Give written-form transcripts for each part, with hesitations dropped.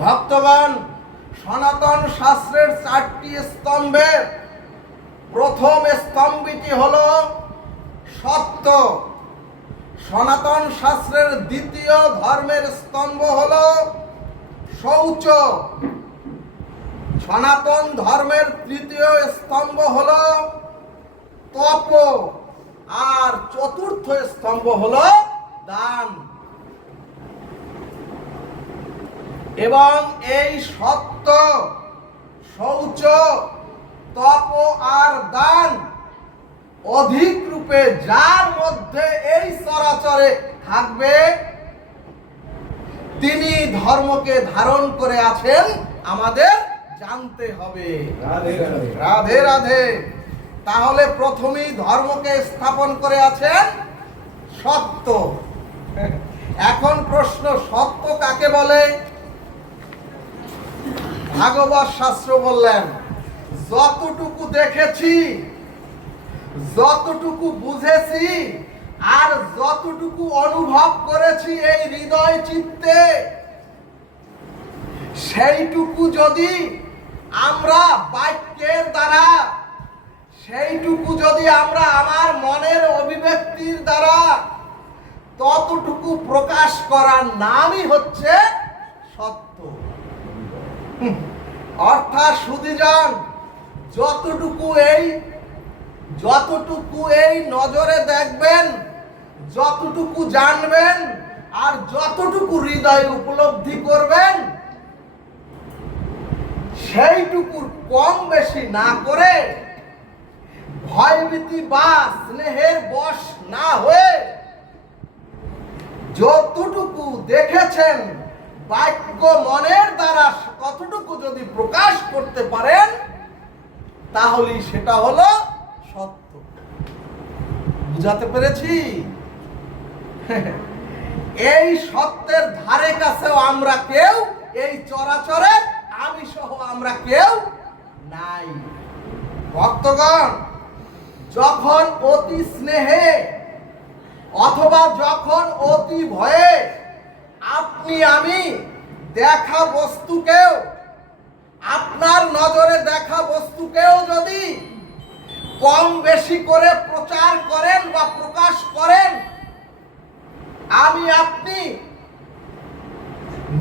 ভক্তগণ, সনাতন শাস্ত্রের 4টি স্তম্ভের প্রথম স্তম্ভটি হলো সত্য। সনাতন শাস্ত্রের দ্বিতীয় ধর্মের স্তম্ভ হলো শৌচ। সনাতন ধর্মের তৃতীয় স্তম্ভ হলো তপ। আর চতুর্থ স্তম্ভ হলো দান। এবং এই সত্য, শৌচ, তপ আর দান অধিক রূপে যার মধ্যে এই চরাচরে থাকবে তিনি ধর্মকে ধারণ করে আছেন আমাদের জানতে হবে। রাধে রাধে। তাহলে প্রথমেই ধর্মকে স্থাপন করে আছেন সত্য। এখন প্রশ্ন, সত্য কাকে বলে? ভাগবত শাস্ত্র বললেন, যতটুকু দেখেছি, যতটুকু বুঝেছি আর যতটুকু অনুভব করেছি এই হৃদয় চিত্তে, সেইটুকু যদি আমরা বাক্যের দ্বারা, সেইটুকু যদি আমরা আমার মনের অভিব্যক্তির দ্বারা ততটুকু প্রকাশ করার নামই হচ্ছে সত্য। অর্থাৎ সুধীজন, যতটুকু এই নজরে দেখবেন, যতটুকু জানবেন আর যতটুকু হৃদয়ে উপলব্ধি করবেন, সেইটুকুর কম বেশি না করে, ভয়ভীতি বা স্নেহের বশ না হয়ে যতটুকু দেখেছেন বাক্য মনের দ্বারা ততটুকু যদি প্রকাশ করতে পারেন তাহলেই সেটা হলো সত্য। বুঝাতে পেরেছি? এই সত্যের ধারে কাছেও আমরা কেউ, এই চরাচরে আমি সহ আমরা কেউ নাই। ভক্তগণ, যখন অতি স্নেহে অথবা যখন অতি ভয়ে আপনি আমি দেখা বস্তুকেও, আপনার নজরে দেখা বস্তুকেও যদি কম বেশি করে প্রচার করেন বা প্রকাশ করেন, আমি আপনি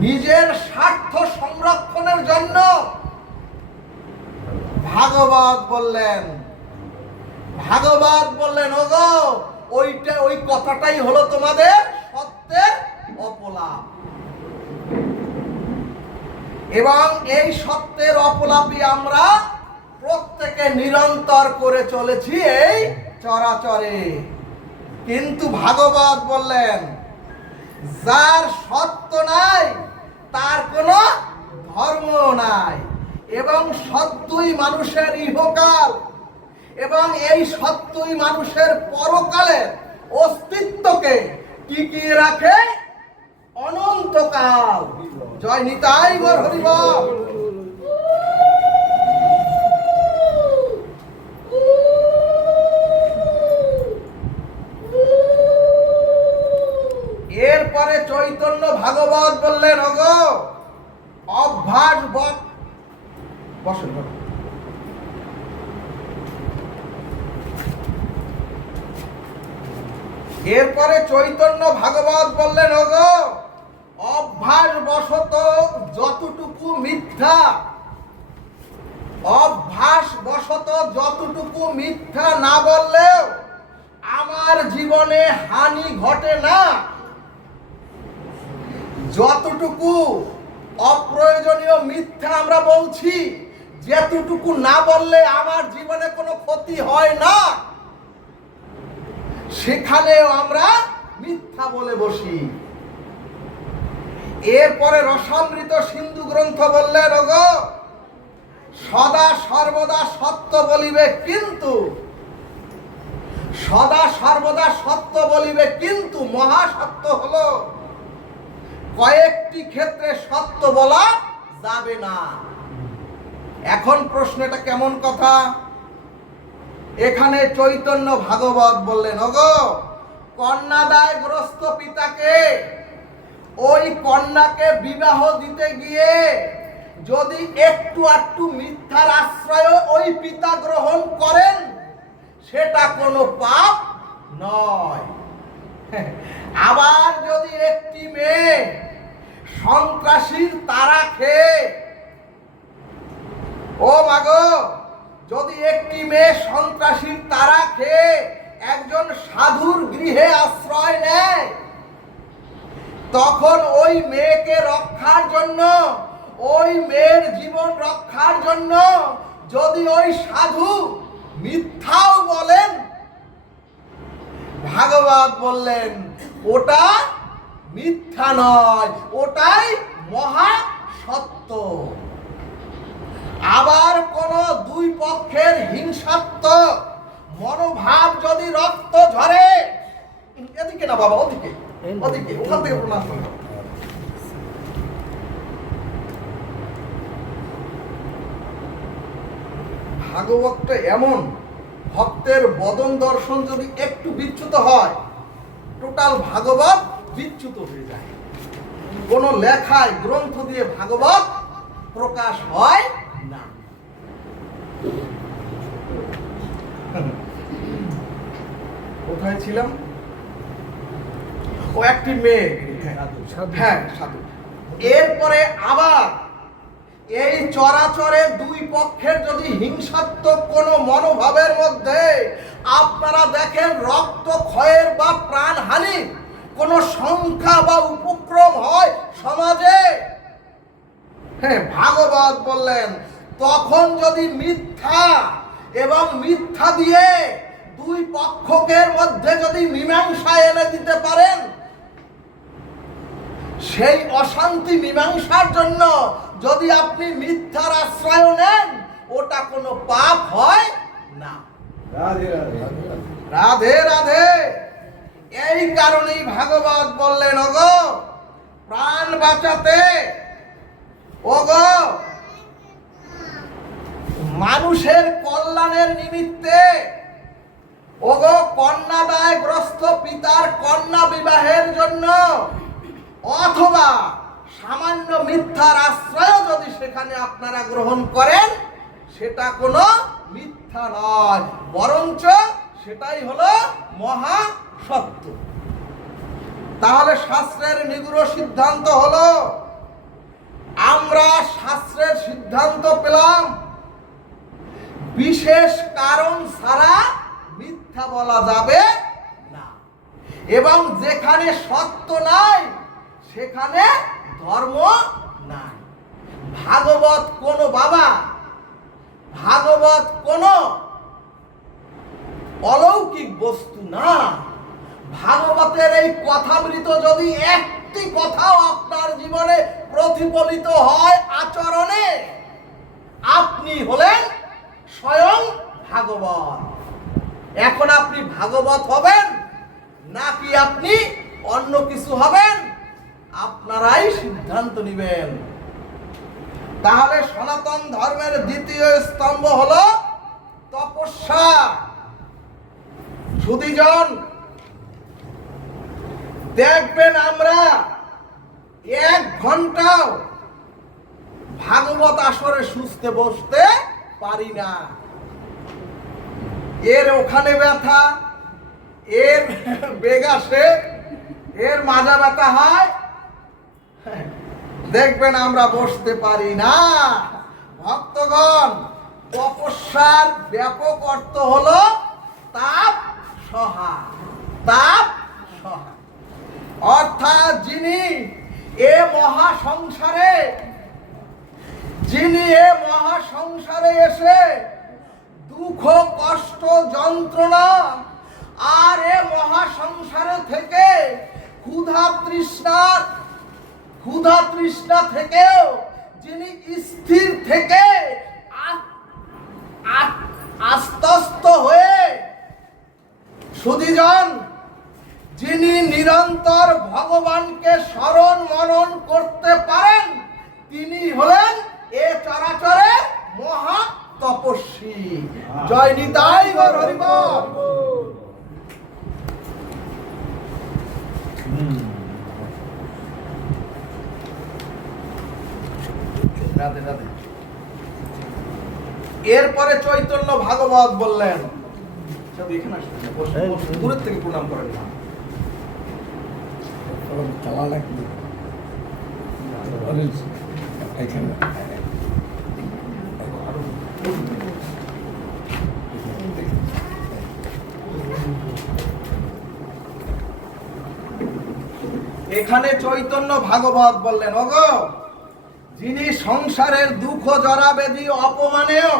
নিজের স্বার্থ সংরক্ষণের জন্য, ভাগবত বললেন ওগো, ওই কথাটাই হলো তোমাদের সত্যের অপলাপ। এবং এই সত্যের অপলাপই আমরা প্রত্যেকে নিরন্তর করে চলেছি এই চরাচরে। কিন্তু ভাগবত বললেন, যার সত্য নাই তার কোনো ধর্ম নাই। এবং সত্যই মানুষের ইহকাল এবং এই সত্যই মানুষের পরকালের অস্তিত্বকে টিকিয়ে রাখে অনন্তকাল। জয় নিতাই গৌর হরি বল। এরপরে চৈতন্য ভাগবত বললেন, ওগো অভ্যাস বসেন। এরপরে চৈতন্য ভাগবত বললেন, ওগো অভ্যাস বশত যতটুকু মিথ্যা, অভ্যাস বশত যতটুকু মিথ্যা না বললেও আমার জীবনে হানি ঘটে না। যতটুকু অপ্রয়োজনীয় মিথ্যা আমরা বলছি, যেতটুকু না বললে আমার জীবনে কোনো ক্ষতি হয় না, সেখানেও আমরা মিথ্যা বলে বসি। এরপরে রসামৃত সিন্ধু গ্রন্থ বললেন, ওগো সদা সর্বদা সত্য বলিবে, কিন্তু সদা সর্বদা সত্য বলিবে, কিন্তু মহাসত্য হলো কয়েকটি ক্ষেত্রে সত্য বলা যাবে না। এখন প্রশ্ন, এটা কেমন কথা? এখানে চৈতন্য ভাগবত বললেন, ওগো কন্যাদায়গ্রস্ত পিতাকে ওই কন্যাকে বিবাহ দিতে গিয়ে যদি একটু একটু মিথ্যার আশ্রয় ওই পিতা গ্রহণ করেন, সেটা কোনো পাপ নয়। আবার যদি একটি মেয়ে সন্ত্রাসীর তারা খেয়ে, ও মাগো, যদি একটি মেয়ে সন্ত্রাসীর তারা খেয়ে একজন সাধুর গৃহে আশ্রয় নেয়, তখন ওই মেয়েকে রক্ষার জন্য, ওই মেয়ের জীবন রক্ষার জন্য যদি ওই সাধু মিথ্যাও বলেন, ভাগবত বললেন ওটা মিথ্যা নয়, ওটাই মহা সত্য। আবার কোন দুই পক্ষের হিংসাত্মক মনোভাব যদি রক্ত ঝরে, এদিকে না বাবা, ওদিকে ওদিকে, ওখান থেকে প্রণাম করো। ভাগবতটা এমন, ভক্তের বদন দর্শন যদি একটু বিচ্যুত হয়, টোটাল ভাগবত বিচ্যুত হয়ে যায়। কোন লেখায় গ্রন্থ দিয়ে ভাগবত প্রকাশ হয় না। কোথায় ছিলাম? ও একটি মেয়ে, হ্যাঁ সাধু। এরপরে আবার এই চরাচরে দুই পক্ষের যদি হিংসাত্মক কোন মনোভাবের মধ্যে আপনারা দেখেন রক্ত ক্ষয়ের বা প্রাণহানি কোন সংখ্যা বা উপক্রম হয় সমাজে, হ্যাঁ, ভাগবত বললেন তখন যদি মিথ্যা এবং মিথ্যা দিয়ে দুই পক্ষের মধ্যে যদি মীমাংসা এনে দিতে পারেন, সেই অশান্তি মীমাংসার জন্য যদি আপনি মিথ্যার আশ্রয় নেন, ওটা কোনো পাপ হয় না। রাধে রাধে। এই কারণেই ভাগবত বললেন, ওগো প্রাণ বাঁচাতে, ওগো মানুষের কল্যাণের নিমিত্তে, ওগো কন্যাদায়গ্রস্ত পিতার কন্যা বিবাহের জন্য, অথবা সামান্য মিথ্যার আশ্রয় যদি সেখানে আপনারা গ্রহণ করেন, সেটা কোনো মিথ্যা নয়, বরঞ্চ সেটাই হলো মহা সত্য। তাহলে শাস্ত্রের নিগুড় সিদ্ধান্ত হলো, আমরা শাস্ত্রের সিদ্ধান্ত পেলাম বিশেষ কারণ ছাড়া মিথ্যা বলা যাবে না, এবং যেখানে সত্য নাই সেখানে ধর্ম নাই। ভাগবত কোন বাবা, ভাগবত কোন অলৌকিক বস্তু না। ভাগবতের এই কথামৃত যদি একটি কথাও আপনার জীবনে প্রতিফলিত হয় আচরণে, আপনি হলেন স্বয়ং ভাগবত। এখন আপনি ভাগবত হবেন নাকি আপনি অন্য কিছু হবেন, আপনারাই সিদ্ধান্ত নেবেন। তাহলে সনাতন ধর্মের দ্বিতীয় স্তম্ভ হলো তপস্যা। সুধীজন, দেখবেন আমরা 1 ঘন্টাও ভাগবত আসরে সুস্থে বসতে পারি না। এর ওখানে ব্যথা, এর বেগাসে, এর মাজা ব্যথা হয়, দেখবেন আমরা বসতে পারি না। ভক্তগণ, তপস্যার ব্যাপক অর্থ হলো তাপ সহা। তাপ সহা অর্থাৎ যিনি এ মহাসংসারে এসে দুঃখ কষ্ট যন্ত্রণা আর এ মহাসংসারে থেকে ক্ষুধা তৃষ্ণা থেকেও যিনি স্থির থেকে আস্তস্ত হয়ে, সুধীজন, যিনি নিরন্তর ভগবানকে স্মরণ মনন করতে পারেন, তিনি হলেন এ চরাচরে মহা তপস্বী। জয় নিতাই গৌর হরি বল। রাধে রাধে। এরপরে চৈতন্য ভাগবত বললেন, এখানে আসেন, দূরের থেকে প্রণাম করেন না। এখানে চৈতন্য ভাগবত বললেন, ওগো যিনি সংসারের দুঃখ জরাবেদি অপমানেও,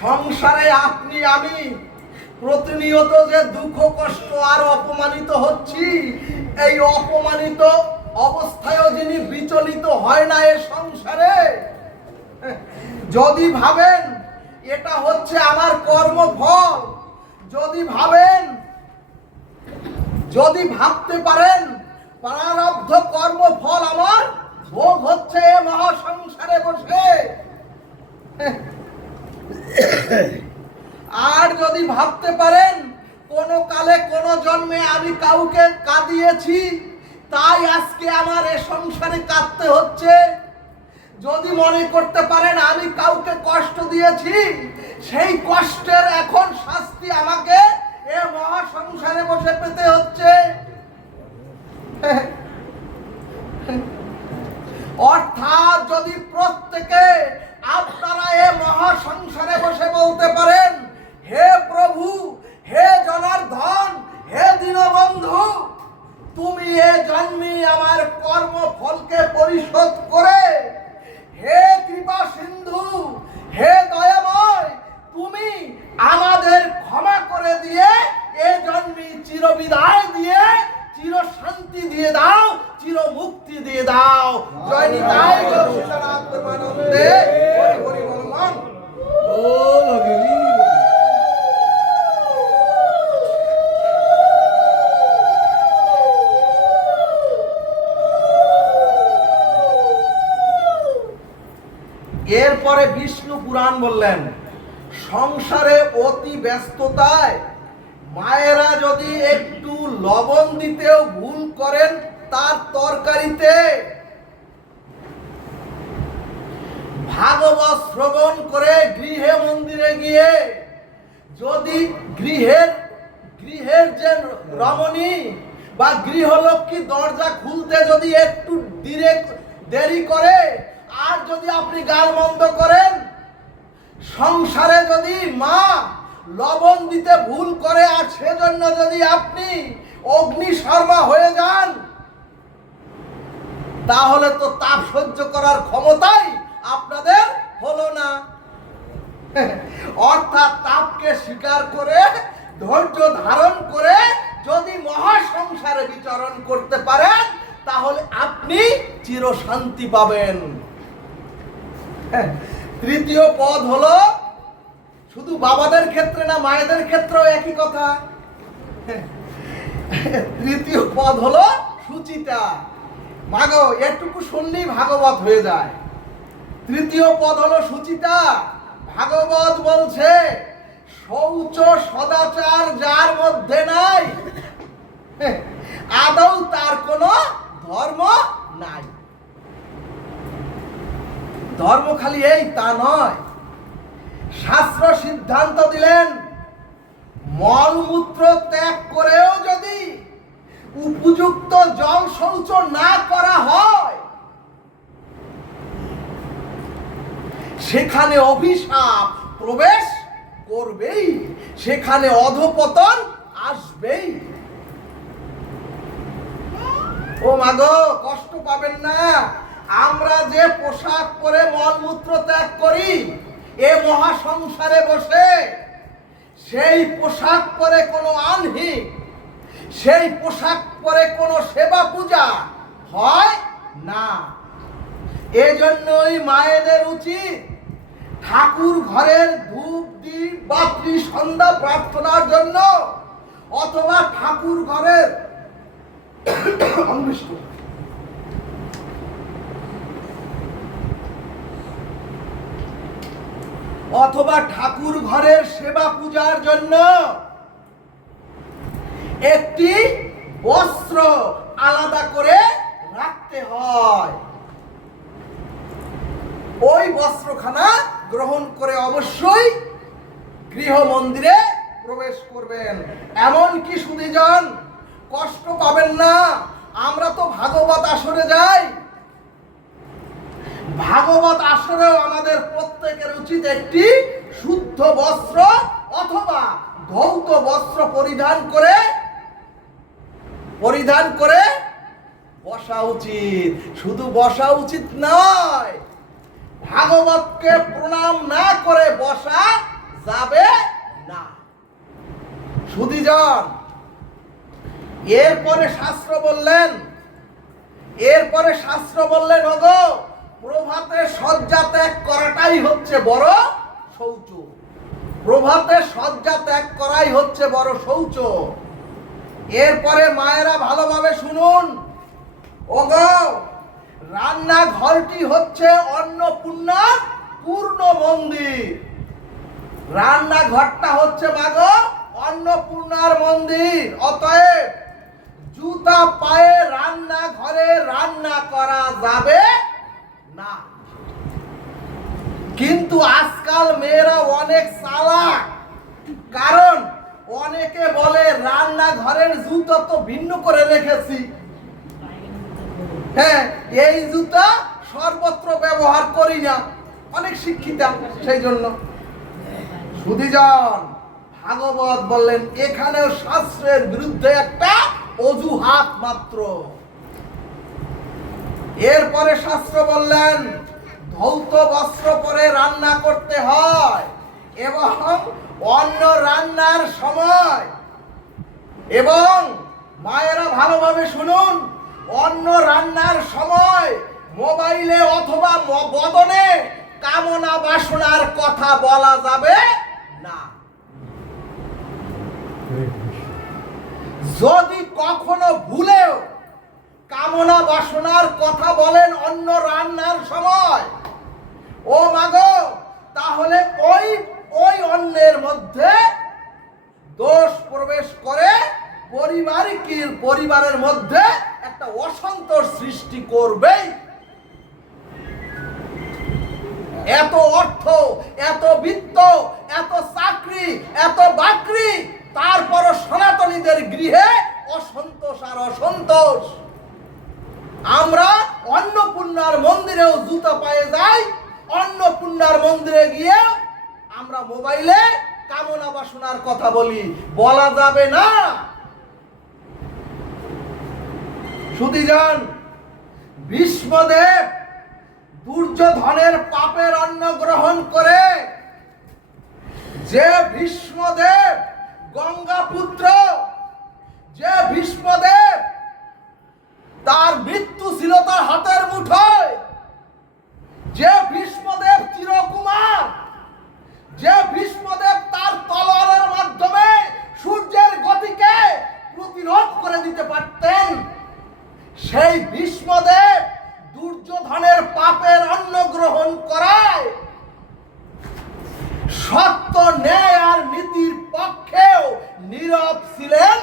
সংসারে আপনি আমি প্রতিনিয়ত যে দুঃখ কষ্ট আর অপমানিত হচ্ছি, এই অপমানিত অবস্থায়ও যিনি বিচলিত হয় না এ সংসারে, যদি ভাবেন এটা হচ্ছে আমার কর্মফল, যদি ভাবতে পারেন প্রারব্ধ কর্মফল আমার ভোগ হচ্ছে মহাসংসারে বসে, আর যদি ভাবতে পারেন কোন কালে কোন জন্মে আমি কাউকে কাঁদিয়েছি তাই আজকে আমার এ সংসারে কাঁদতে হচ্ছে, যদি মনে করতে পারেন আমি কাউকে কষ্ট দিয়েছি সেই কষ্টের এখন শাস্তি আমাকে এ মহাসংসারে বসে পেতে হচ্ছে, অর্থাৎ যদি প্রত্যেকে আপনারা এ মহাসংসারে বসে বলতে পারেন, হে প্রভু, হে জনার্দন, হে দীনবন্ধু, তুমি এ জন্মে আমার কর্মফলকে পরিশোধ করে, হে কৃপা সিন্ধু, হে দয়াময়, তুমি আমাদের ক্ষমা করে দিয়ে এ জন্মে চিরবিদায় দিয়ে চির শান্তি দিয়ে দাও, চির মুক্তি দিয়ে দাও। জয় নিতাই গৌর সীতানাথ প্রেমানন্দে, হরি হরি বলমান। এরপরে বিষ্ণু পুরাণ বললেন, সংসারে অতি ব্যস্ততায় মায়েরা যদি একটু লবণ দিতেও ভুল করেন তার তরকারিতে, ভাগবত শ্রবণ করে গৃহে মন্দিরে গিয়ে যদি গৃহের যে রমণী বা গৃহলক্ষ্মী দরজা খুলতে যদি একটু দেরি করে, আর যদি আপনি গাল বন্ধ করেন, সংসারে যদি মা লবণ দিতে ভুল করে আর সেজন্য যদি আপনি অগ্নিশর্মা হয়ে যান, তাহলে তো তাপ সহ্য করার ক্ষমতাই আপনাদের হলো না। অর্থাৎ তাপকে স্বীকার করে ধৈর্য ধারণ করে যদি মহাসংসারে বিচরণ করতে পারেন তাহলে আপনি চিরশান্তি পাবেন। তৃতীয় পদ হলো, শুধু বাবাদের ক্ষেত্রে না, মায়েদের ক্ষেত্রেও একই কথা। তৃতীয় পদ হলো সুচিতা। মাগো, এটুকু শুনলেই ভাগবত হয়ে যায়। তৃতীয় পদ হলো সুচিতা। ভাগবত বলছে, শৌচ সদাচার যার মধ্যে নাই, আদৌ তার কোনো ধর্ম নাই। ধর্ম খালি এই তা নয়, শাস্ত্র সিদ্ধান্ত দিলেন মলমূত্র ত্যাগ করেও যদি উপযুক্ত জল শৌচ না করা হয় সেখানে অভিশাপ প্রবেশ করবেই, সেখানে অধপতন আসবেই। ও মাগো, কষ্ট পাবেন না। আমরা যে পোশাক পরে মলমূত্র ত্যাগ করি এ মহাসংসারে বসে, সেই পোশাক পরে কোনো আহ্নিক, সেই পোশাক পরে কোনো সেবা পূজা হয় না। এজন্যই মায়েদের উচিত ঠাকুর ঘরের ধূপ দীপ বাতি সন্ধ্যা প্রার্থনার জন্য অথবা ঠাকুর ঘরের সেবা পূজার জন্য একটি বস্ত্র আলাদা করে রাখতে হয়। ওই বস্ত্রখানা গ্রহণ করে অবশ্যই গৃহ মন্দিরে প্রবেশ করবেন। এমনকি সুধীজন কষ্ট পাবেন না, আমরা তো ভাগবত আসরে যাই, ভাগবত আসরেও আমাদের প্রত্যেকের উচিত একটি শুদ্ধ বস্ত্র অথবা ধৌত বস্ত্র পরিধান করে বসা উচিত। শুধু বসা উচিত নয়, ভাগবতকে প্রণাম না করে বসা যাবে না। সুধীজন, এরপরে শাস্ত্র বললেন ওগো, প্রভাতে শয্যা ত্যাগ করাটাই হচ্ছে বড় শৌচ। প্রভাতে শয্যা ত্যাগ করাই হচ্ছে বড় শৌচ। এরপরে মায়েরা ভালোভাবে শুনুন, ওগো, রান্নাঘরটি হচ্ছে অন্নপূর্ণার পূর্ণ মন্দির। রান্নাঘরটা হচ্ছে মাগো অন্নপূর্ণার মন্দির। অতএব জুতা পায়ে রান্নাঘরে রান্না করা যাবে না। কিন্তু আজকাল মেয়েরা অনেক চালাক, কারণ অনেকে বলে রান্নাঘরের জুতা তো ভিন্ন করে রেখেছি, হ্যাঁ এই জুতা সর্বত্র ব্যবহার করি না, অনেক শিক্ষিতা সেই জন্য। সুধীজন, ভাগবত বললেন এখানেও শাস্ত্রের বিরুদ্ধে একটা অজুহাত মাত্র। এরপরে শাস্ত্র বললেন ধৌত বস্ত্র পরে রান্না করতে হয় এবং অন্ন রান্নার সময়, এবং মায়েরা ভালোভাবে শুনুন, অন্ন রান্নার সময় মোবাইলে অথবা বদনে কামনা বাসনার কথা বলা যাবে না। যদি কখনো ভুলেও কামনা বাসনার কথা বলেন অন্ন রান্নার সময়, ও মাগো, তাহলে ওই অন্নের মধ্যে দোষ প্রবেশ করে পরিবারের মধ্যে একটা অসন্তোষ সৃষ্টি করবে। এত অর্থ, এত বিত্ত, এত চাকরি, এত বাকরি, তারপরও সনাতনীদের গৃহে অসন্তোষ আর অসন্তোষ। আমরা অন্নপূর্ণার মন্দিরেও জুতা পায়ে যাই, অন্নপূর্ণার মন্দিরে গিয়ে আমরা মোবাইলে কামনা বাসনার কথা বলা যাবে না। সুধীজন, ভীষ্মদেব দুর্যোধনের পাপের অন্ন গ্রহণ করে, যে ভীষ্মদেব গঙ্গা পুত্র, যে ভীষ্মদেব তার মৃত্যু ছিল তার হাতের মুঠোয়, যে ভীষ্মদেব চিরকুমার, যে ভীষ্মদেব তার তলোয়ারের মাধ্যমে সূর্যের গতিকে প্রতিরোধ করে দিতে পারতেন, সেই ভীষ্মদেব দুর্যোধনের পাপের অন্ন গ্রহণ করায় সত্য, ন্যায় আর নীতির পক্ষেও নীরব ছিলেন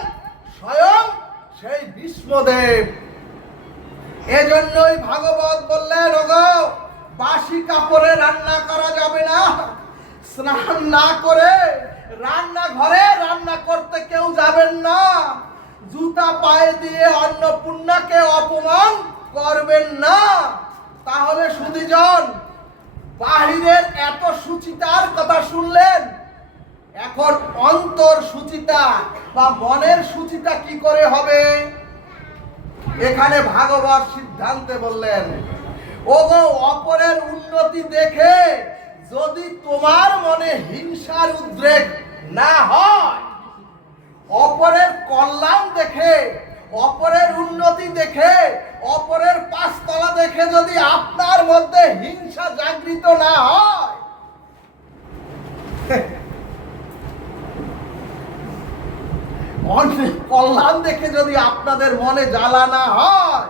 স্বয়ং সেই ভীষ্মদেব। এজন্যই ভাগবত বললেন, ওগো, বাসি কাপড়ে রান্না করা যাবে না, স্নান না করে রান্নাঘরে রান্না করতে কেউ যাবেন না, জুতা পায়ে দিয়ে অন্নপূর্ণাকে অপমান করবেন না। তাহলে সুধীজন, বাহিরের এত সুচিতার কথা শুনলেন, এখন অন্তর সুচিতা বা মনের সুচিতা কি করে হবে? এখানে ভাগবত সিদ্ধান্তে বললেন, ওগো, অপরের উন্নতি দেখে যদি তোমার মনে হিংসার উদ্রেক না হয়, অপরের কল্যাণ দেখে, অপরের উন্নতি দেখে, অপরের পাঁচতলা দেখে যদি আপনার মধ্যে হিংসা জাগৃত না হয়, অন্যের কল্যাণ দেখে যদি আপনাদের মনে জ্বালা না হয়,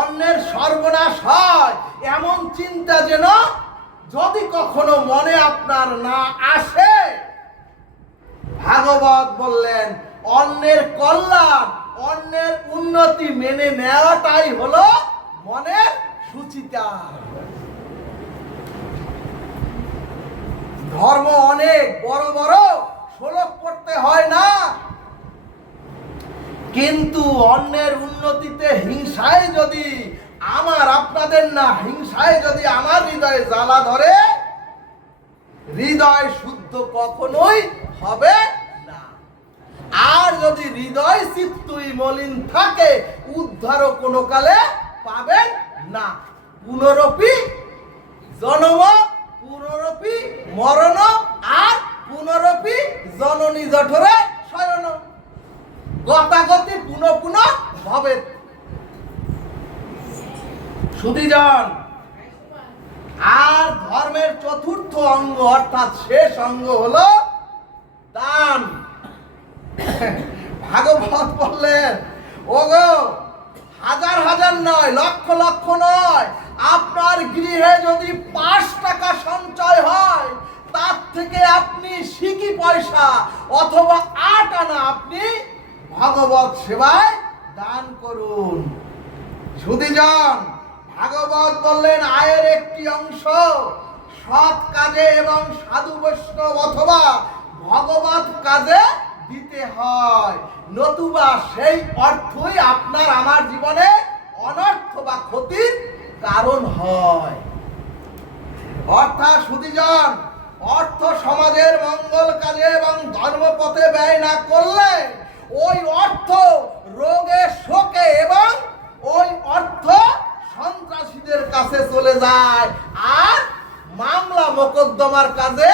অন্যের সর্বনাশ হয়, এমন চিন্তা যেন যদি কখনো মনে আপনার না আসে, ভাগবত বললেন অন্যের কল্যাণ, অন্যের উন্নতি মেনে নেওয়াটাই হলো মনের সুচিতা। ধর্ম অনেক বড় বড় শ্লোক পড়তে হয় না, কিন্তু অন্যের উন্নতিতে হিংসায় যদি আমার আপনাদের না, হিংসায় যদি আমার হৃদয়ে জ্বালা ধরে, হৃদয় শুদ্ধ কখনোই হবে না। আর যদি হৃদয় চিত্তই মলিন থাকে, উদ্ধারও কোনো কালে পাবেন না। পুনরপি জন্ম, পুনরপি মরণ, আর পুনরপি জননী জঠরে শয়ন, গতাগতি পুনঃ পুনঃ ভবে। সুধীজন, আর ধর্মের চতুর্থ অঙ্গ অর্থাৎ শেষ অঙ্গ হলো দান। ভাগবত বললেন, ওগো হাজার হাজার নয়, লক্ষ লক্ষ নয়, আপনার গৃহে যদি 5 টাকা সঞ্চয় হয়, তার থেকে আপনি সিকি পয়সা অথবা 8 আনা আপনি ভাগবত সেবায় দান করুন। সুধীজন, ভাগবত বললেন আয়ের একটি অংশ সৎ কাজে এবং সাধু বৈষ্ণব অথবা ভগবত কাজে দিতে হয়, নতুবা সেই অর্থই আপনার আমার জীবনে অনর্থ বা ক্ষতির কারণ হয়। অর্থাৎ সুধীজন, অর্থ সমাজের মঙ্গল কাজে এবং ধর্মপথে ব্যয় না করলে ওই অর্থ রোগে শোকে এবং ওই অর্থ সন্ত্রাসীদের কাছে চলে যায় আর মামলা মোকদ্দমার কাজে